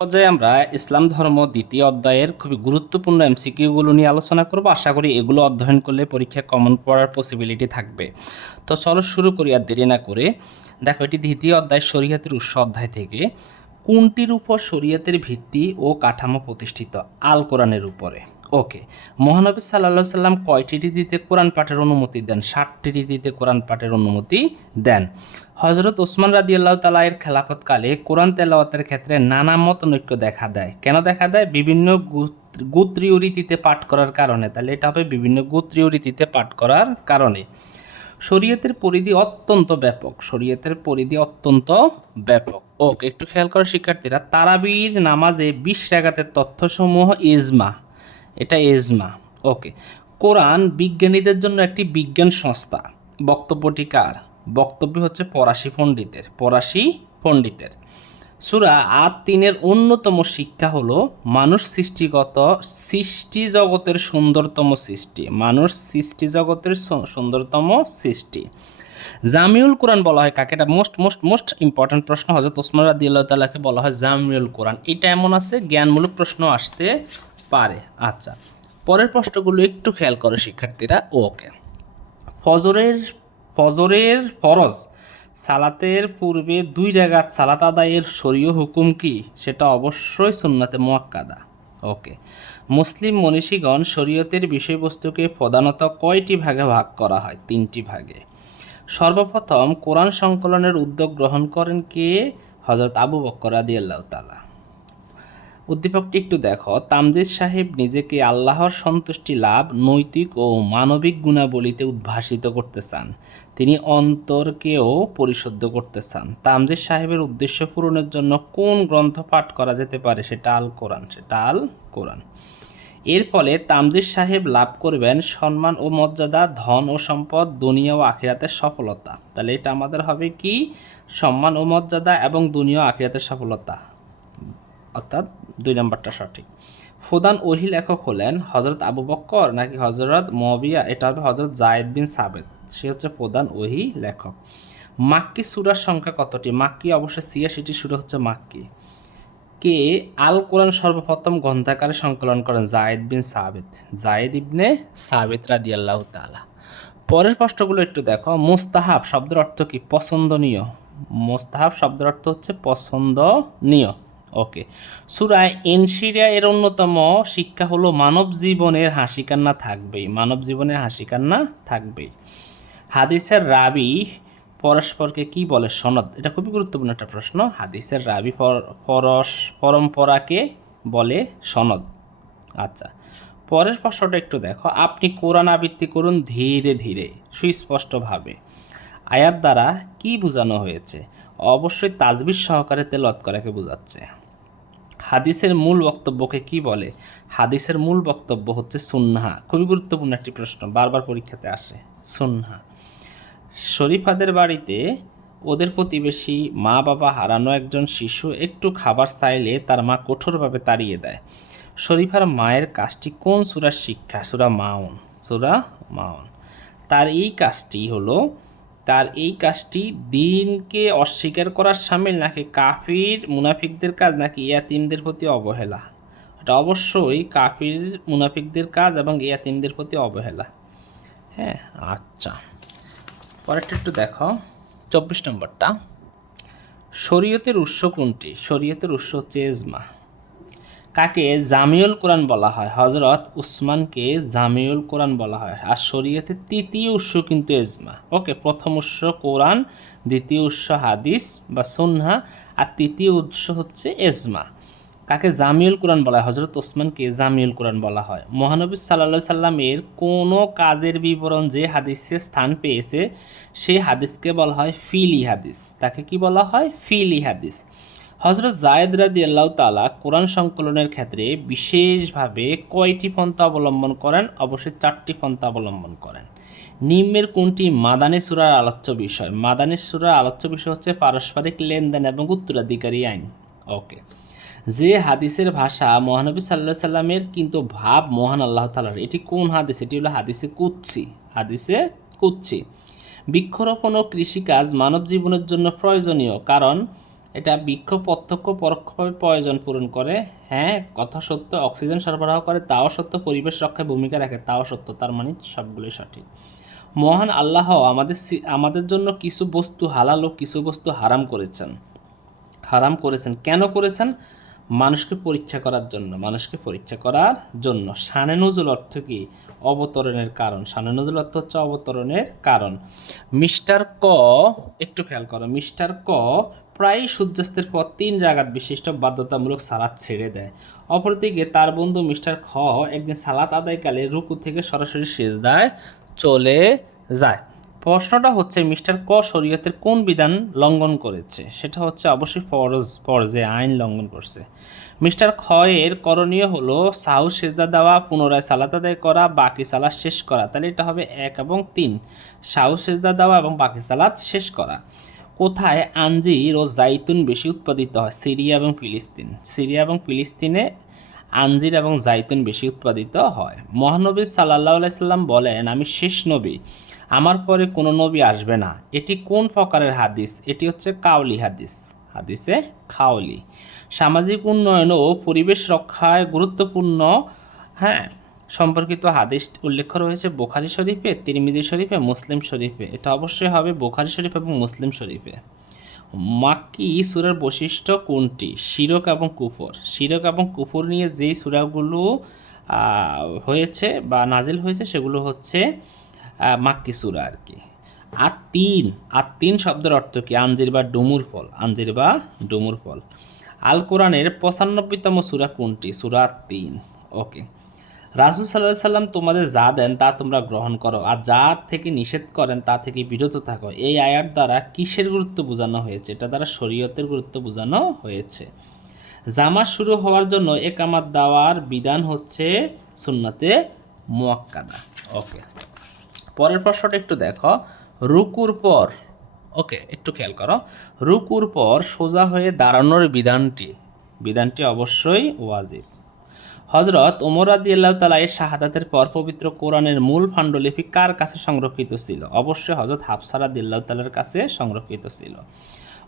পর্যায়ে আমরা ইসলাম ধর্ম দ্বিতীয় অধ্যায়ের খুবই গুরুত্বপূর্ণ এমসিকিউগুলো নিয়ে আলোচনা করব। আশা করি এগুলো অধ্যয়ন করলে পরীক্ষা কমন পড়ার পসিবিলিটি থাকবে। তো চলো শুরু করি আর দেরি না করে। দেখো, এটি দ্বিতীয় অধ্যায় শরীয়তের উৎস অধ্যায় থেকে। কোনটির উপর শরীয়তের ভিত্তি ও কাঠামো প্রতিষ্ঠিত? আল কোরআনের উপরে। ওকে। মহানবী সাল্লা সাল্লাম কয়টি রীতিতে কোরআন পাঠের অনুমতি দেন? ষাটটি রীতিতে কোরআন পাঠের অনুমতি দেন। হজরত ওসমান রাদি আল্লাহ তালায়ের খেলাফতকালে কোরআন তেলাওয়াতের ক্ষেত্রে নানা মতনৈক্য দেখা দেয়। কেন দেখা দেয়? বিভিন্ন গোত্র- গোত্রীয় রীতিতে পাঠ করার কারণে। তাহলে এটা হবে বিভিন্ন গোত্রীয় রীতিতে পাঠ করার কারণে। শরীয়তের পরিধি অত্যন্ত ব্যাপক। শরীয়তের পরিধি অত্যন্ত ব্যাপক। ওকে, একটু খেয়াল করো শিক্ষার্থীরা। তারাবির নামাজে বিশ রাগাতের তথ্যসমূহ ইজমা। এটা এজমা ওকে। কোরআন বিজ্ঞানীদের জন্য একটি বিজ্ঞান সংস্থা। বক্তব্যটি কার? বক্তব্য হচ্ছে পরাশি পণ্ডিতের পরাশি পণ্ডিতের। সুরা আর তিনের অন্যতম শিক্ষা হলো মানুষ সৃষ্টিগত, সৃষ্টি জগতের সুন্দরতম সৃষ্টি। মানুষ সৃষ্টি জগতের সুন্দরতম সৃষ্টি। জামিউল কোরআন বলা হয় কাকে? এটা মোস্ট মোস্ট মোস্ট ইম্পর্ট্যান্ট প্রশ্ন। হজরত ওসমান রাদি আল্লাহ তালাকে বলা হয় জামিউল কোরআন। এটা এমন আছে, জ্ঞানমূলক প্রশ্ন আসতে পারে। আচ্ছা পরের প্রশ্নগুলো একটু খেয়াল করো শিক্ষার্থীরা, ওকে। ফজরের ফজরের ফরজ সালাতের পূর্বে দুই রাগাত সালাত আদায়ের শরীয় হুকুম কি? সেটা অবশ্যই সুন্নাতে মোয়াক্কাদা। ওকে, মুসলিম মনীষীগণ শরীয়তের বিষয়বস্তুকে প্রধানত কয়টি ভাগে ভাগ করা হয়? তিনটি ভাগে। সর্বপ্রথম কোরআন সংকলনের উদ্যোগ গ্রহণ করেন কে? হজরত আবু বক্কর আদি আল্লাহ তালা উদ্দীপকটি একটু দেখো। তামজিদ সাহেব নিজেকে আল্লাহর সন্তুষ্টি লাভ, নৈতিক ও মানবিক গুণাবলীতে উদ্ভাসিত করতে চান। তিনি অন্তরকেও পরিশুদ্ধ করতে চান। তামজিদ সাহেবের উদ্দেশ্য পূরণের জন্য কোন গ্রন্থ পাঠ করা যেতে পারে সেটা আল কোরআন, সেটা আল কোরআন। এর ফলে তামজিদ সাহেব লাভ করবেন সম্মান ও মর্যাদা, ধন ও সম্পদ, দুনিয়া ও আখিরাতের সফলতা। তাহলে এটা আমাদের হবে কি? সম্মান ও মর্যাদা এবং দুনিয়া আখিরাতের সফলতা। অর্থাৎ দুই নম্বরটা সঠিক। ফোদান ওহি লেখক হলেন হজরত আবু বক্কর নাকি হজরত মবিয়া এটা হবে হজরত জায়েদ বিন সাবেদ সে হচ্ছে প্রধান ওহি লেখক। মাক্কি সুরার সংখ্যা কতটি? মাক্কি অবশ্যই ছিয়াশিটি, সুরা হচ্ছে মাক্কি। কে আল কোরআন সর্বপ্রথম গ্রন্থাকারে সংকলন করেন? জায়েদ বিন সাবেদ জায়েদ ইবনে সাবেদ রাদি আল্লাহ তালা পরের প্রশ্নগুলো একটু দেখো। মুস্তাহাব শব্দের অর্থ কি? পছন্দনীয়। মোস্তাহাব শব্দের অর্থ হচ্ছে পছন্দনীয়। ওকে সুরায় এনশিরিয়া এর অন্যতম শিক্ষা হলো মানব জীবনের হাসি কান্না থাকবেই, মানব জীবনের হাসি কান্না থাকবেই। হাদিসের রাবি পরস্পরকে কি বলে? সনদ। এটা খুবই গুরুত্বপূর্ণ একটা প্রশ্ন। হাদিসের রাবি পর- পরস পরম্পরাকে বলে সনদ। আচ্ছা পরের প্রশ্নটা একটু দেখো। আপনি কোরআন আবৃত্তি করুন ধীরে ধীরে, সুস্পষ্টভাবে। আয়াত দ্বারা কি বোঝানো হয়েছে? অবশ্যই তাজবির সহকারে তেলত করাকে বোঝাচ্ছে। হাদিসের মূল বক্তব্যকে কি বলে? হাদিসের মূল বক্তব্য হচ্ছে সুন্নাহা। খুবই গুরুত্বপূর্ণ একটি প্রশ্ন, বারবার পরীক্ষাতে আসে। সুন্নাহা। শরীফাদের বাড়িতে ওদের প্রতিবেশী মা বাবা হারানো একজন শিশু একটু খাবার চাইলে তার মা কঠোরভাবে তাড়িয়ে দেয়। শরীফার মায়ের কাজটি কোন সুরার শিক্ষা? সুরা মাউন। সুরা মাউন। তার এই কাজটি হলো তার এই কাজটি দিনকে অস্বীকার করার সামিল নাকি কাফির মুনাফিকদের কাজ নাকি ইয়াতিমদের প্রতি অবহেলা? এটা অবশ্যই কাফির মুনাফিকদের কাজ এবং ইয়াতিমদের প্রতি অবহেলা। হ্যাঁ আচ্ছা। পরেরটা একটু দেখো। চব্বিশ নম্বরটা। শরীয়তের উৎস কোনটি? শরীয়তের উৎস হচ্ছে এজমা কাকে জামিউল কোরআন বলা হয়? হজরত উসমানকে জামিউল কোরআন বলা হয়। আর শরীয়তের তৃতীয় উৎস কিন্তু এজমা ওকে, প্রথম উৎস কোরআন, দ্বিতীয় উৎস হাদিস বা সুন্না আর তৃতীয় উৎস হচ্ছে এজমা কাকে জামিউল কোরআন বলা হয়? হজরত ওসমানকে জামিউল কোরআন বলা হয়। মহানবী সাল্লা সাল্লামের কোনো কাজের বিবরণ যে হাদিসে স্থান পেয়েছে, সেই হাদিসকে বলা হয় ফিলি হাদিস। তাকে কি বলা হয়? ফিলি হাদিস। হজরত জায়েদ রাদি আল্লাহ তালা কোরআন সংকলনের ক্ষেত্রে বিশেষভাবে কয়টি পন্থা অবলম্বন করেন? অবশ্যই চারটি পন্থা অবলম্বন করেন। নিম্নের কোনটি? মাদানী সুরার আলোচ্য বিষয়। মাদানী সুরার আলোচ্য বিষয় হচ্ছে পারস্পরিক লেনদেন এবং উত্তরাধিকারী আইন। ওকে। যে হাদিসের ভাষা মহানবী সাল্লাহ সাল্লামের কিন্তু ভাব মহান আল্লাহ তালার এটি কোন হাদিস? এটি হলো হাদিসে কুচ্ছি হাদিসে কুচ্ছি বৃক্ষরোপণ ও কৃষিকাজ মানব জীবনের জন্য প্রয়োজনীয় কারণ এটা বৃক্ষ প্রত্যক্ষ পরোক্ষভাবে প্রয়োজন পূরণ করে। হ্যাঁ কথা সত্য, অক্সিজেন সরবরাহ করে, তাও সত্য, পরিবেশ রক্ষায় ভূমিকা রাখে, তাও সত্য, তার মানে সবগুলোই সঠিক। মহান আল্লাহ আমাদের আমাদের জন্য কিছু বস্তু হালাল ও কিছু বস্তু হারাম করেছেন। হারাম করেছেন। কেন করেছেন? মানুষকে পরীক্ষা করার জন্য, মানুষকে পরীক্ষা করার জন্য। শানে নজুল অর্থ কি? অবতরণের কারণ। শানে নজুল অর্থ হচ্ছে অবতরণের কারণ। মিস্টার ক, একটু খেয়াল করো, মিস্টার ক প্রায় সূর্যাস্তের পর তিন জাগাত বিশিষ্ট বাধ্যতামূলক সালাদ ছেড়ে দেয়। অপরদিকে তার বন্ধু মিস্টার খ একদিন সালাত আদায়কালে রুকু থেকে সরাসরি সেজদায় চলে যায়। প্রশ্নটা হচ্ছে, মিস্টার ক শরীয়তের কোন বিধান লঙ্ঘন করেছে? সেটা হচ্ছে অবশ্যই ফরজ, ফরজে আইন লঙ্ঘন করছে। মিস্টার খ এর করণীয় হলো, সাহু সেজদা দেওয়া, পুনরায় সালাত আদায় করা, বাকি সালাদ শেষ করা। তাহলে এটা হবে এক এবং তিন। সাহু সেজদা দেওয়া এবং বাকি সালাদ শেষ করা। কোথায় আঞ্জির ও জাইতুন বেশি উৎপাদিত হয়? সিরিয়া এবং ফিলিস্তিন। সিরিয়া এবং ফিলিস্তিনে আঞ্জির এবং জাইতুন বেশি উৎপাদিত হয়। মহানবী সাল্লাহ আলাইসাল্লাম বলেন, আমি শেষ নবী। আমার পরে কোনো নবী আসবে না। এটি কোন প্রকারের হাদিস? এটি হচ্ছে কাউলি হাদিস। হাদিসে খাওলি সামাজিক উন্নয়ন ও পরিবেশ রক্ষায় গুরুত্বপূর্ণ হ্যাঁ? সম্পর্কিত হাদিস উল্লেখ রয়েছে, বোখারি শরীফে, তিরমিজি শরীফে, মুসলিম শরীফে। এটা অবশ্যই হবে বোখারি শরীফ এবং মুসলিম শরীফে। মাক্কি সুরের বৈশিষ্ট্য কোনটি? শিরক এবং কুফর। শিরক এবং কুফর নিয়ে যেই সুরাগুলো হয়েছে বা নাজিল হয়েছে, সেগুলো হচ্ছে মাক্কি সুরা আর কি। আর তিন আর তিন শব্দের অর্থ কি? আঞ্জির বা ডুমুর ফল। আঞ্জির বা ডুমুর ফল। আল কোরআনের পঁচানব্বইতম সুরা কোনটি? সুরা তিন ওকে। রাসুল সাল্লাহ সাল্লাম তোমাদের যা দেন তা তোমরা গ্রহণ করো। আর যা থেকে নিষেধ করেন, তা থেকে বিরত থাকো। এই আয়ার দ্বারা কিসের গুরুত্ব বোঝানো হয়েছে? এটা দ্বারা শরীয়তের গুরুত্ব বোঝানো হয়েছে। জামা শুরু হওয়ার জন্য একামাত দেওয়ার বিধান হচ্ছে সুন্নতে মুয়াক্কাদা। ওকে। পরের প্রশ্নটা একটু দেখো। রুকুর পর, ওকে, একটু খেয়াল করো। রুকুর পর সোজা হয়ে দাঁড়ানোর বিধানটি বিধানটি অবশ্যই ওয়াজিব। হজরত ওমর আদি আল্লাহ তালা এর শাহাদাতের পর পবিত্র কোরআনের মূল পাণ্ডুলিপি কার কাছে সংরক্ষিত ছিল? অবশ্যই হজরত হাফসারা দিল্লাহ তালার কাছে সংরক্ষিত ছিল।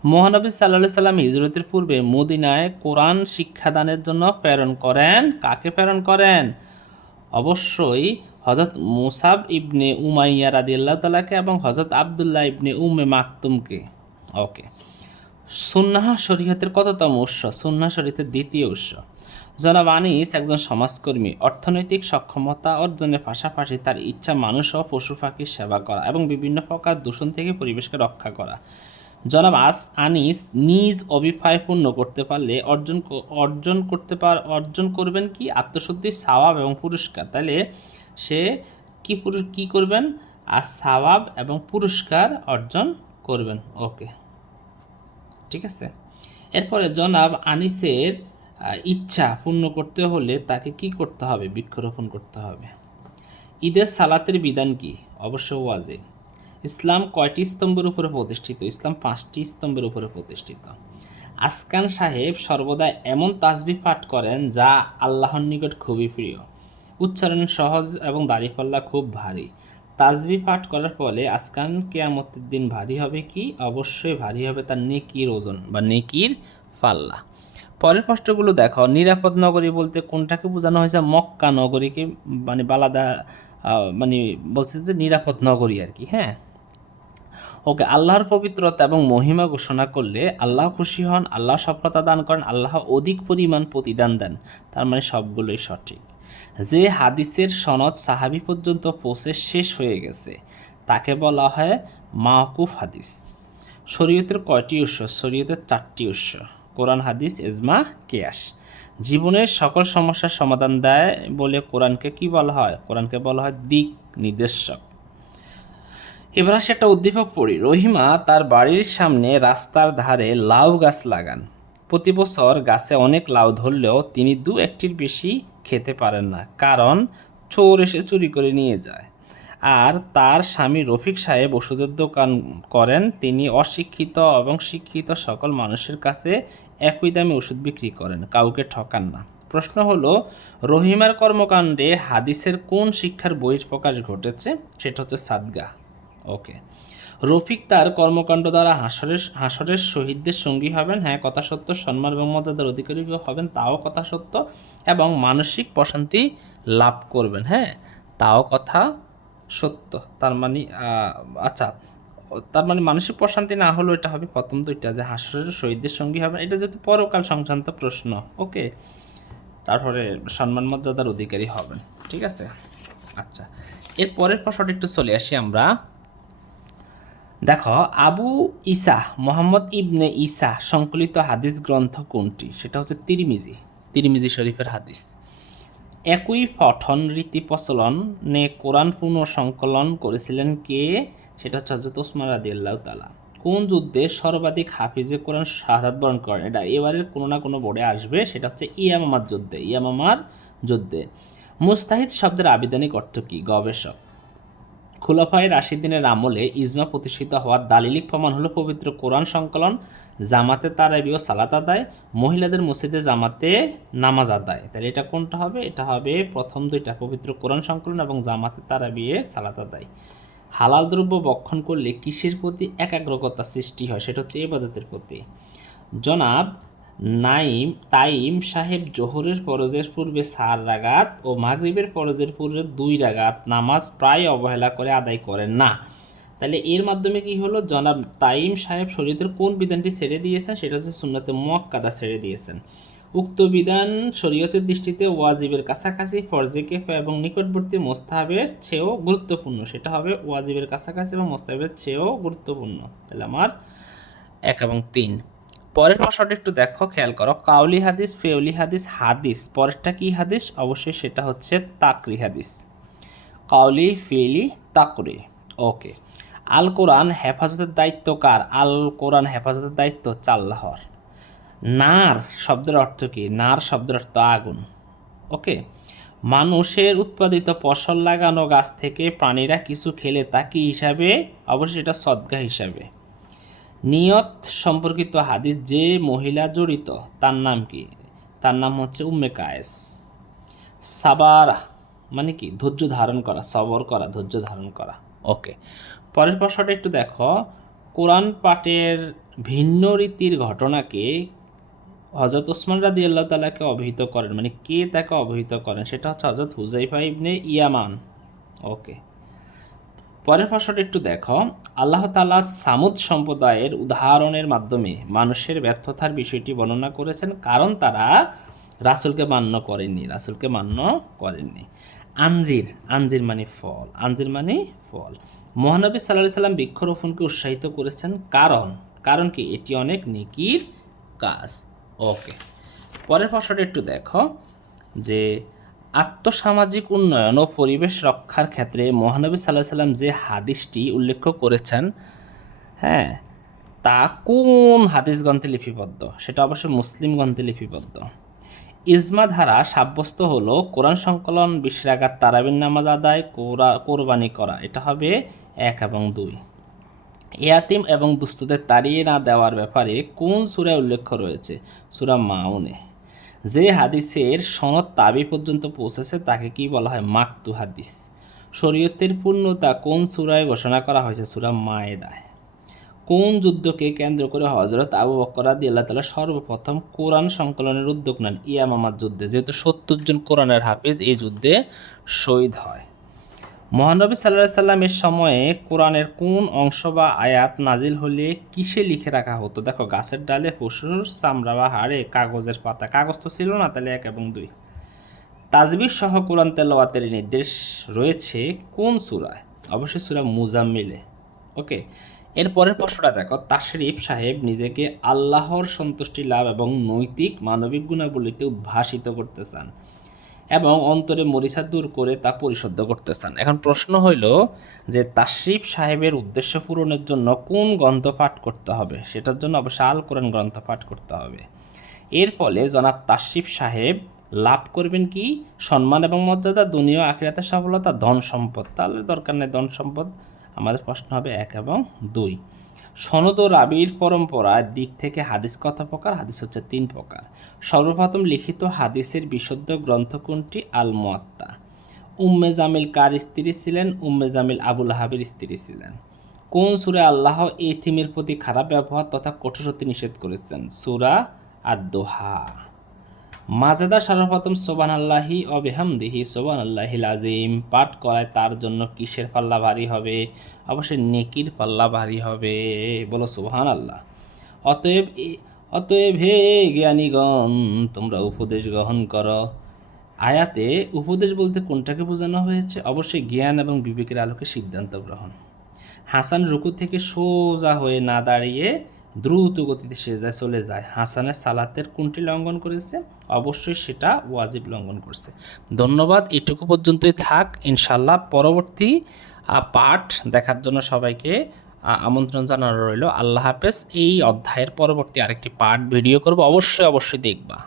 মহানবী সাল্লাহ সাল্লাম হিজরতের পূর্বে মদিনায় কোরআন শিক্ষাদানের জন্য প্রেরণ করেন। কাকে প্রেরণ করেন? অবশ্যই হজরত মুসাব ইবনে উমাইয়া রাদি আল্লাহ তালাকে এবং হজরত আবদুল্লাহ ইবনে উমে মাকতুমকে। ওকে। সুন্নাহ শরীয়তের কততম উৎস? সুন্নাহ শরীয়তের দ্বিতীয় উৎস। জনাব আনিস একজন সমাজকর্মী, অর্থনৈতিক সক্ষমতা অর্জনের পাশাপাশি তার ইচ্ছা মানুষ ও পশু পাখির সেবা করা এবং বিভিন্ন প্রকার দূষণ থেকে পরিবেশকে রক্ষা করা। জনাব আস আনিস নিজ অভিপ্রায় পূর্ণ করতে পারলে অর্জন অর্জন করতে পার, অর্জন করবেন কি? আত্মশুদ্ধি সাওয়াব এবং পুরস্কার। তাহলে সে কি পুরু- কি করবেন? আর সাওয়াব এবং পুরস্কার অর্জন করবেন। ওকে। ঠিক আছে? এরপরে জনাব আনিসের ইচ্ছা পূর্ণ করতে হলে তাকে কি করতে হবে? বৃক্ষরোপণ করতে হবে। ঈদের সালাতের বিধান কি? অবশ্য ওয়াজে ইসলাম কয়টি স্তম্ভের উপরে প্রতিষ্ঠিত? ইসলাম পাঁচটি স্তম্ভের উপরে প্রতিষ্ঠিত। আসকান সাহেব সর্বদা এমন তাসবি পাঠ করেন যা আল্লাহর নিকট খুবই প্রিয়। উচ্চারণ সহজ এবং দাড়িপাল্লা খুব ভারী। তাসবি পাঠ করার ফলে আসকান কেয়ামতের দিন ভারী হবে কি? অবশ্যই ভারী হবে তার নেকির ওজন বা নেকির পাল্লা। পরের প্রশ্নগুলো দেখো, নিরাপদ নগরী বলতে কোনটাকে বোঝানো হয়েছে? মক্কা নগরীকে মানে বালাদা মানে বলছে যে নিরাপদ নগরী আর কি হ্যাঁ? ওকে, আল্লাহর পবিত্রতা এবং মহিমা ঘোষণা করলে আল্লাহ খুশি হন, আল্লাহ সফলতা দান করেন, আল্লাহ অধিক পরিমাণ প্রতিদান দেন। তার মানে সবগুলোই সঠিক। যে হাদিসের সনদ সাহাবি পর্যন্ত পৌঁছে শেষ হয়ে গেছে, তাকে বলা হয় মাহকুফ হাদিস। শরীয়তের কয়টি উৎস? শরীয়তের চারটি উৎস। কোরআন হাদিস এজমা কেয়াস। জীবনের সকল সমস্যার সমাধান দেয় বলে কোরআনকে কি বলা হয়? কোরআনকে বলা হয় দিক নির্দেশক। এবার আসে একটা উদ্দীপক পড়ি। রহিমা তার বাড়ির সামনে রাস্তার ধারে লাউ গাছ লাগান। প্রতি বছর গাছে অনেক লাউ ধরলেও তিনি দু একটির বেশি খেতে পারেন না। কারণ চোর এসে চুরি করে নিয়ে যায়। আর তার স্বামী রফিক সাহেব ওষুধের দোকান করেন। তিনি অশিক্ষিত এবং শিক্ষিত সকল মানুষের কাছে একই দামে ওষুধ বিক্রি করেন, কাউকে ঠকান না। প্রশ্ন হলো, রহিমার কর্মকাণ্ডে হাদিসের কোন শিক্ষার বহিঃপ্রকাশ ঘটেছে? সেটা হচ্ছে সাদগা। ওকে। রফিক তার কর্মকাণ্ড দ্বারা হাসরের হাসরের শহীদদের সঙ্গী হবেন। হ্যাঁ কথা সত্য, সম্মান এবং মর্যাদার অধিকারী হবেন, তাও কথা সত্য এবং মানসিক প্রশান্তি লাভ করবেন। হ্যাঁ তাও কথা সত্য। তার মানে আচ্ছা তার মানে মানসিক প্রশান্তি না হলেও এটা হবে প্রথম দুইটা, যে হাসরের শহীদদের সঙ্গী হবেন এটা যেহেতু পরকাল সংক্রান্ত প্রশ্ন, ওকে? তারপরে সম্মান মর্যাদার অধিকারী হবেন, ঠিক আছে? আচ্ছা এর পরের প্রশ্নটা একটু চলে আসি আমরা। দেখো, আবু ইসা মোহাম্মদ ইবনে ইসা সংকলিত হাদিস গ্রন্থ কোনটি? সেটা হচ্ছে তিরিমিজি তিরিমিজি শরীফের হাদিস। একই পঠন রীতি প্রচলন নে কোরআন পুনঃসংকলন করেছিলেন কে? সেটা হচ্ছে হজরত ওসমান রাদি আল্লাহ তালা কোন যুদ্ধে সর্বাধিক হাফিজে কোরআন শাহাদ বরণ করেন? এটা এবারের কোনো না কোনো বোর্ডে আসবে, সেটা হচ্ছে ইয়ামামার যুদ্ধে ইয়ামামার যুদ্ধে। মুস্তাহিদ শব্দের আবিধানিক অর্থ কী? গবেষক। খুলাফায় রাশিদিনের আমলে ইজমা প্রতিষ্ঠিত হওয়ার দালিলিক প্রমাণ হলো পবিত্র কোরআন সংকলন, জামাতে তারাবি ও সালাত আদায়, মহিলাদের মসজিদে জামাতে নামাজ আদায়। তাহলে এটা কোনটা হবে? এটা হবে প্রথম দুইটা, পবিত্র কোরআন সংকলন এবং জামাতে তারাবিয়ে সালাত আদায়। হালাল দ্রব্য বক্ষণ করলে কিসের প্রতি একাগ্রতা সৃষ্টি হয়? সেটা হচ্ছে এবাদতের প্রতি। জনাব নাইম, তাইম সাহেব জোহরের ফরজের পূর্বে চার রাগাত ও মাগরিবের ফরজের পূর্বে দুই রাগাত নামাজ প্রায় অবহেলা করে আদায় করেন না। তাহলে এর মাধ্যমে কি হলো? জনাব তাইম সাহেব শরীয়তের কোন বিধানটি ছেড়ে দিয়েছেন? সেটা হচ্ছে সুন্নাতে মুয়াক্কাদা ছেড়ে দিয়েছেন। উক্ত বিধান শরীয়তের দৃষ্টিতে ওয়াজিবের কাছাকাছি, ফরজে কেফা এবং নিকটবর্তী মোস্তাহাবের চেয়েও গুরুত্বপূর্ণ। সেটা হবে ওয়াজিবের কাছাকাছি এবং মোস্তাহাবের চেয়েও গুরুত্বপূর্ণ। তাহলে আমার এক এবং তিন। পরের প্রশ্নটা একটু দেখো, খেয়াল করো। কাউলি হাদিস, ফেউলি হাদিস হাদিস, পরেরটা কি হাদিস? অবশ্যই সেটা হচ্ছে তাকরি হাদিস। কাউলি ফেলি তাকরি। ওকে। আল কোরআন হেফাজতের দায়িত্ব কার? আল কোরআন হেফাজতের দায়িত্ব চাল্লাহর। নার শব্দের অর্থ কি? নার শব্দের অর্থ আগুন। ওকে। মানুষের উৎপাদিত ফসল লাগানো গাছ থেকে প্রাণীরা কিছু খেলে তা কি হিসাবে? অবশ্যই এটা সদ্গা হিসাবে। নিয়ত সম্পর্কিত হাদিস যে মহিলা জড়িত, তার নাম কি? তার নাম হচ্ছে উম্মে কায়েস। সাবারা মানে কি? ধৈর্য ধারণ করা, সবর করা, ধৈর্য ধারণ করা। ওকে পরের প্রশ্নটা একটু দেখো। কোরআন পাঠের ভিন্ন রীতির ঘটনাকে হজরত ওসমান রাদি আল্লাহ তালাকে অবহিত করেন। মানে কে তাকে অবহিত করেন? সেটা হচ্ছে হজরত হুজাইফা ইবনে ইয়ামান। ওকে পরের প্রশ্নটা একটু দেখো। আল্লাহ তালা সামুদ সম্প্রদায়ের উদাহরণের মাধ্যমে মানুষের ব্যর্থতার বিষয়টি বর্ণনা করেছেন, কারণ তারা রাসুলকে মান্য করেননি, রাসুলকে মান্য করেননি। আঞ্জির আঞ্জির মানে ফল আঞ্জির মানে ফল। মহানবী সাল্লাহ সাল্লাম বৃক্ষরোপণকে উৎসাহিত করেছেন, কারণ কারণ কি? এটি অনেক নেকির কাজ। ওকে। পরের প্রশ্নটা একটু দেখো, যে আত্মসামাজিক উন্নয়ন ও পরিবেশ রক্ষার ক্ষেত্রে মহানবী সাল্লাহ সাল্লাম যে হাদিসটি উল্লেখ করেছেন হ্যাঁ তা কোন হাদিস গ্রন্থে লিপিবদ্ধ? সেটা অবশ্যই মুসলিম গ্রন্থে লিপিবদ্ধ। ইজমা ধারা সাব্যস্ত হলো, কোরআন সংকলন বিশ্রাগাত তারাবিন নামাজ আদায়, কোরা, কোরবানি করা। এটা হবে এক এবং দুই। ইয়াতিম এবং দুস্থদের তাড়িয়ে না দেওয়ার ব্যাপারে কোন সূরায় উল্লেখ রয়েছে? সূরা মাউনে। যে হাদিসের সনদ তাবি পর্যন্ত পৌঁছেছে, তাকে কি বলা হয় মাকতু হাদিস? শরীয়তের পূর্ণতা কোন সুরায় ঘোষণা করা হয়েছে? সুরা মায়েদায়। কোন যুদ্ধকে কেন্দ্র করে হজরত আবু বকরাদি আল্লাহ তালা সর্বপ্রথম কোরআন সংকলনের উদ্যোগ নেন? ইয়ামামার যুদ্ধে। যেহেতু সত্তর জন কোরআনের হাফিজ এই যুদ্ধে শহীদ হয়। মহানবী সাল্লাহ সাল্লামের সময়ে কোরআনের কোন অংশ বা আয়াত নাজিল হলে কিসে লিখে রাখা হতো? দেখো, গাছের ডালে পশুর চামড়া বা হাড়ে কাগজের পাতা। কাগজ তো ছিল না, তাহলে এক এবং দুই। তাজবির সহ কোরআন তেলাওয়াতের নির্দেশ রয়েছে কোন সূরায়? অবশ্যই সূরা মুজাম্মিলে। ওকে? এরপরের প্রশ্নটা দেখো, তাশরিফ সাহেব নিজেকে আল্লাহর সন্তুষ্টি, লাভ এবং নৈতিক মানবিক গুণাবলীতে উদ্ভাসিত করতে চান। এবং অন্তরে মরিচা দূর করে তা পরিশুদ্ধ করতে চান এখন প্রশ্ন হইল যে তাশরিফ সাহেবের উদ্দেশ্য পূরণের জন্য কোন গ্রন্থ পাঠ করতে হবে? সেটার জন্য অবশ্যই আল কোরআন গ্রন্থ পাঠ করতে হবে। এর ফলে জনাব তাশরিফ সাহেব লাভ করবেন কি? সম্মান এবং মর্যাদা, দুনিয়া আখিরাতের সফলতা, ধন সম্পদ। তাহলে দরকার নেই ধন সম্পদ। আমাদের প্রশ্ন হবে এক এবং দুই। সনদ ও রাবির পরম্পরার দিক থেকে হাদিস কত প্রকার? হাদিস হচ্ছে তিন প্রকার। সর্বপ্রথম লিখিত হাদিসের বিশুদ্ধ গ্রন্থ কোনটি? আল মোয়াত্তা উম্মে জামিল কার স্ত্রী ছিলেন? উম্মে জামিল আবুল হাবির স্ত্রী ছিলেন। কোন সুরে আল্লাহ এই থিমের প্রতি খারাপ ব্যবহার তথা কঠোরত্ব নিষেধ করেছেন? সুরা আর দোহা মাজেদা সর্বপ্রথম সোবান আল্লাহি অবেহামদিহি সোবান আল্লাহিল আজিম পাঠ করায় তার জন্য কিসের পাল্লা ভারী হবে? অবশ্যই নেকির পাল্লা ভারী হবে। বলো সোহান আল্লাহ অতএব অতএব হে জ্ঞানীগণ, তোমরা উপদেশ গ্রহণ করো। আয়াতে উপদেশ বলতে কোনটাকে বোঝানো হয়েছে? অবশ্যই জ্ঞান এবং বিবেকের আলোকে সিদ্ধান্ত গ্রহণ। হাসান রুকু থেকে সোজা হয়ে না দাঁড়িয়ে দ্রুত গতিতে সেজায় চলে যায়। হাসানের সালাতের কোনটি লঙ্ঘন করেছে? অবশ্যই সেটা ওয়াজিব লঙ্ঘন করছে। ধন্যবাদ, এটুকু পর্যন্তই থাক। ইনশাল্লাহ পরবর্তী পাঠ দেখার জন্য সবাইকে আমন্ত্রণ জানানো রইল। আল্লাহ হাফেজ, এই অধ্যায়ের পরবর্তী আরেকটি পাঠ ভিডিও করব। অবশ্যই অবশ্যই দেখবা।